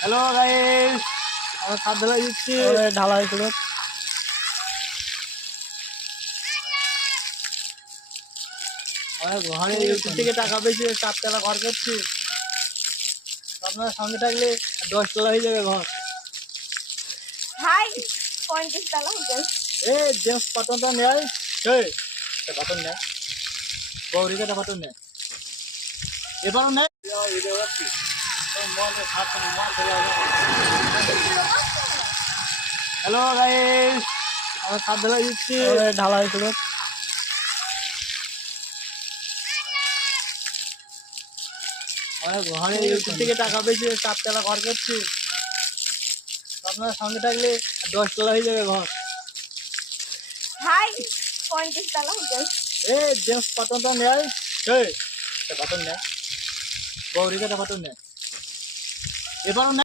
Hello guys, আমরা ছাদ ঢালাই দিচ্ছি। ঢালাই করে ঘরে ইউটিউব থেকে টাকা পেয়েছি, 4 তলা ঘর করছি। আপনার সঙ্গে থাকলে 10 তলা হয়ে যাবে ঘর। হাই 35 তলা হবে। এ জেমস পাটনটা নেয়, পাটন নেয়, গৌরীটা পাটন নেয়, এবারও নেয়। হ্যালো গাইস, আমরা ছাদ ঢালাই দিচ্ছি। ঢালাই করে ঘরে ইউটিউব থেকে টাকা পেয়েছি, 4 তলা ঘর করছি। আপনার সঙ্গে থাকলে 10 তলা হয়ে যাবে ঘর। হাই 35 তলা হবে। এ জেমস পাটনটা নেয়, পাটন নেয়, গৌরীটা পাটন নেয়, এবারও নেয়।